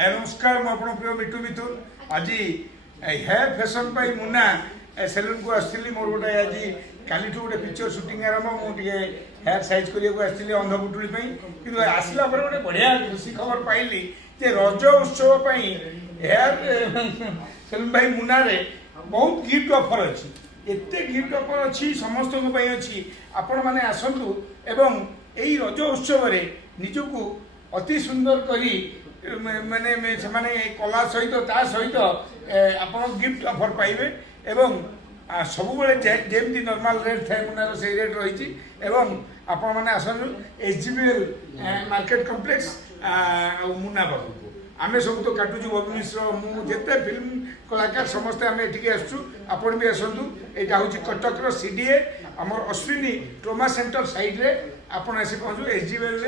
नमस्कार मुझे प्रिय मिठू मिथुन आज हेयर फैशन पर मुना सेलून को आसती मोर गोटे आज काली गोटे पिक्चर सुटिंग आरंभ मुझे हेयर साइज करने आसती अंधपुटुड़ी कि आसला गोटे बढ़िया खुशी खबर पाइली जे रज उत्सव हेयर सेलून भाई मुना रे बहुत गिफ्ट ऑफर अच्छी एते गिफ्ट ऑफर अच्छी समस्त अच्छी आपण मैंने आसतु एवं यही रज उत्सव निजक अति सुंदर करी माने से कला सहित ता सहित आप गिफ्ट ऑफर पाइबे एवं सब जमी नॉर्मल रेट थाए मुनार से रेट रही आपण मैंने आसतु SGPL मार्केट कॉम्प्लेक्स मुना पाखक आमे सब तो काटुचु बबी मिश्र मुझे फिल्म कलाकार समस्ते आम ये आसु आपण भी आसतु यहाँ हूँ कटक CDA आमर अश्विनी ट्रोमा सेंटर साइड रे आपण आसी पहुँचु SGPL